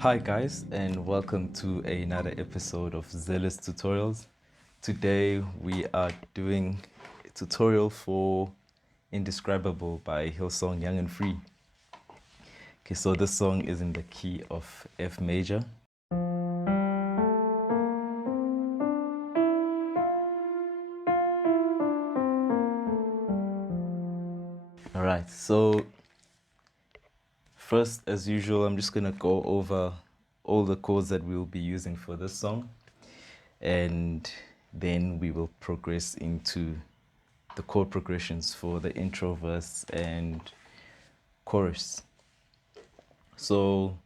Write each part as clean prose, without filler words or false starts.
Hi guys, and welcome to another episode of Zealous Tutorials. Today we are doing a tutorial for Indescribable by Hillsong Young and Free. Okay, so this song is in the key of F major. Alright, so first, as usual, I'm just gonna go over all the chords that we will be using for this song, and then we will progress into the chord progressions for the intro, verse, and chorus. So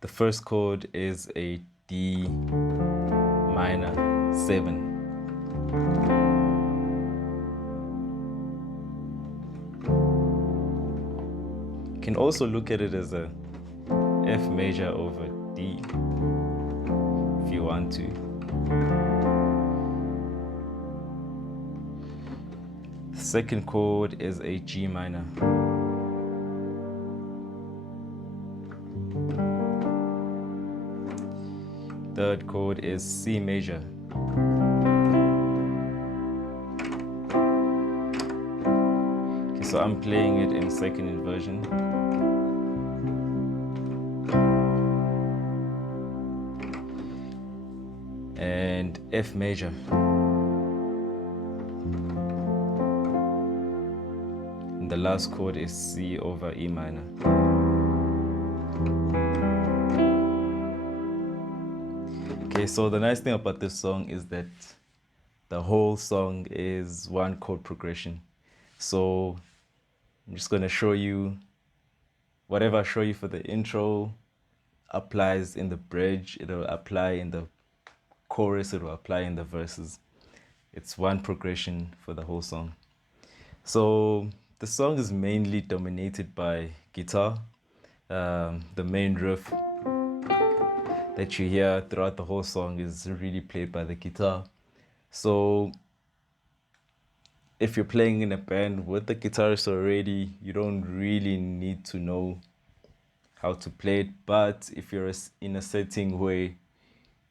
the first chord is a D minor 7. You can also look at it as a F major over D if you want to. The second chord is a G minor. Third chord is C major. Okay, so I'm playing it in second inversion. And F major. And the last chord is C over E minor. Okay, so the nice thing about this song is that the whole song is one chord progression. So I'm just going to show you whatever I show you for the intro applies in the bridge, it'll apply in the chorus, it'll apply in the verses. It's one progression for the whole song. So the song is mainly dominated by guitar. The main riff that you hear throughout the whole song is really played by the guitar. So if you're playing in a band with the guitarist already, you don't really need to know how to play it. But if you're in a setting where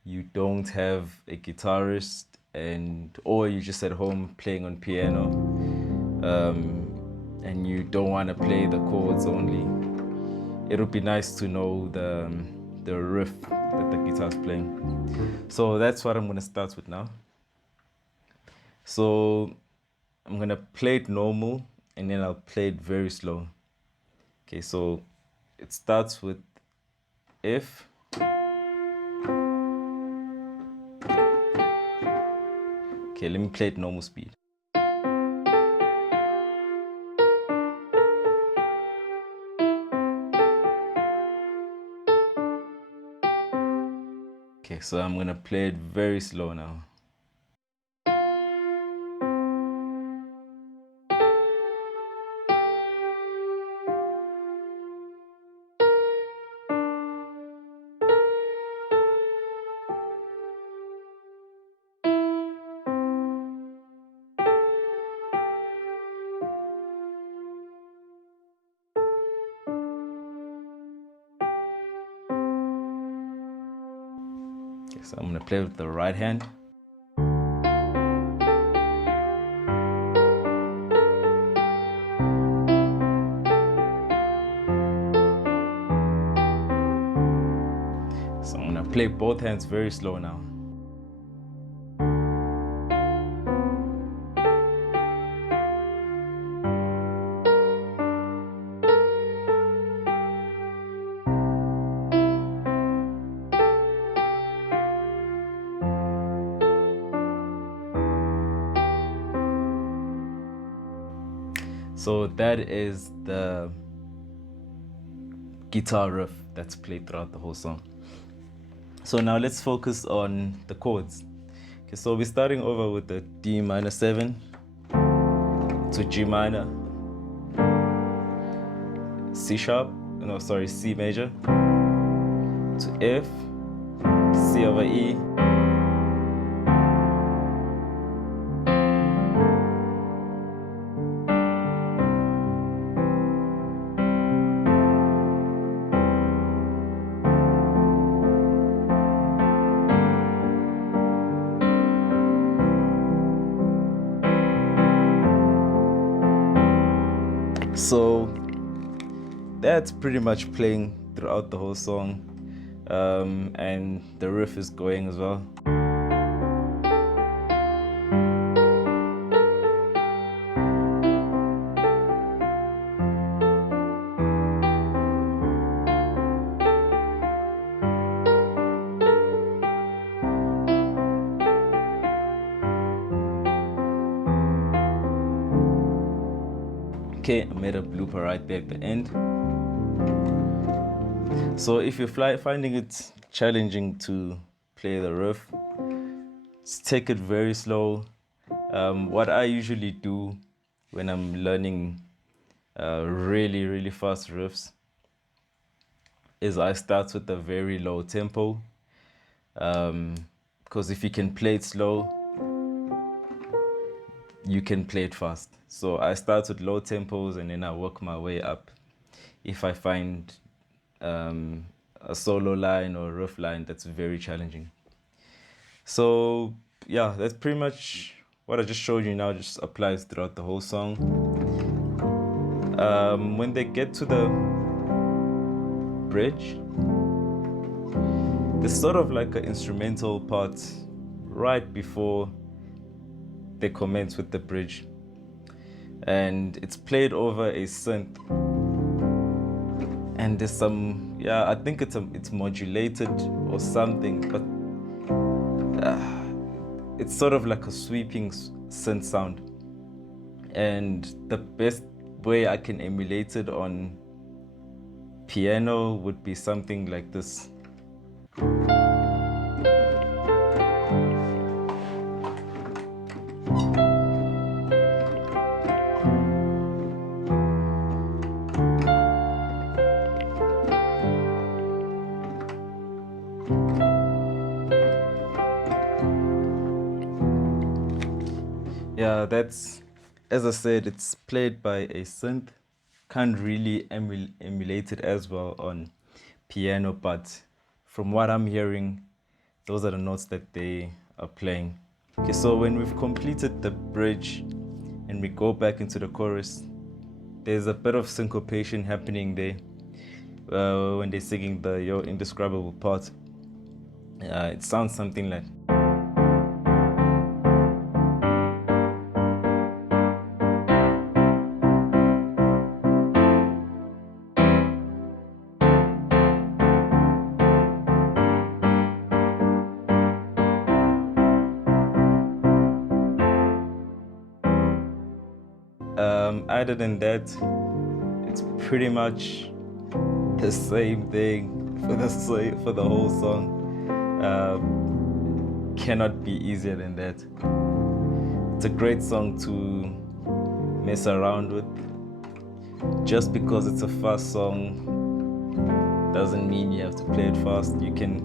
you don't have a guitarist or you're just at home playing on piano, and you don't want to play the chords only, it would be nice to know the riff that the guitar's playing. So that's what I'm going to start with now. So I'm going to play it normal and then I'll play it very slow. Okay, so it starts with F. Okay, let me play it normal speed. Okay, so I'm gonna play it very slow now. Okay, so I'm gonna play with the right hand. So I'm gonna play both hands very slow now. So that is the guitar riff that's played throughout the whole song. So now let's focus on the chords. Okay, so we're starting over with the D minor 7 to G minor, C major to F, C over E, So that's pretty much playing throughout the whole song, and the riff is going as well. Okay, I made a blooper right there at the end. So if you're finding it challenging to play the riff, just take it very slow. What I usually do when I'm learning really, really fast riffs is I start with a very low tempo, because if you can play it slow, you can play it fast. So I start with low tempos and then I work my way up if I find a solo line or a riff line that's very challenging. So yeah, that's pretty much what I just showed you now, just applies throughout the whole song. When they get to the bridge, there's sort of like an instrumental part right before they commence with the bridge, and it's played over a synth, and there's some, I think it's modulated or something, but it's sort of like a sweeping synth sound, and the best way I can emulate it on piano would be something like this. Yeah, that's, as I said, it's played by a synth. Can't really emulate it as well on piano, but from what I'm hearing, those are the notes that they are playing. Okay, so when we've completed the bridge and we go back into the chorus, there's a bit of syncopation happening there when they're singing the Your Indescribable part. It sounds something like. Other than that, it's pretty much the same thing for the whole song. Cannot be easier than that. It's a great song to mess around with. Just because it's a fast song doesn't mean you have to play it fast. You can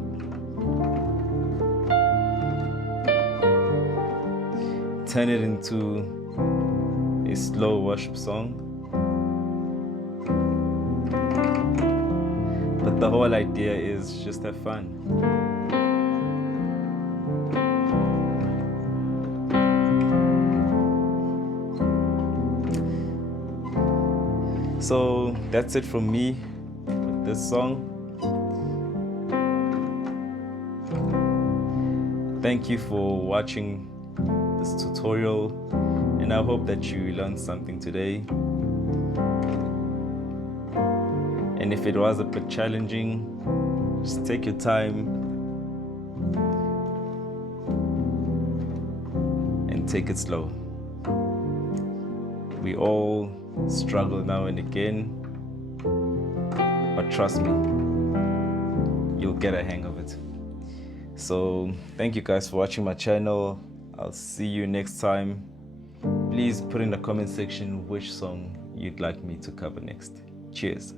turn it into a slow worship song, but the whole idea is just have fun. So that's it from me with this song. Thank you for watching this tutorial, and I hope that you learned something today. And if it was a bit challenging, just take your time and take it slow. We all struggle now and again, but trust me, you'll get a hang of it. So thank you guys for watching my channel. I'll see you next time. Please put in the comment section which song you'd like me to cover next. Cheers.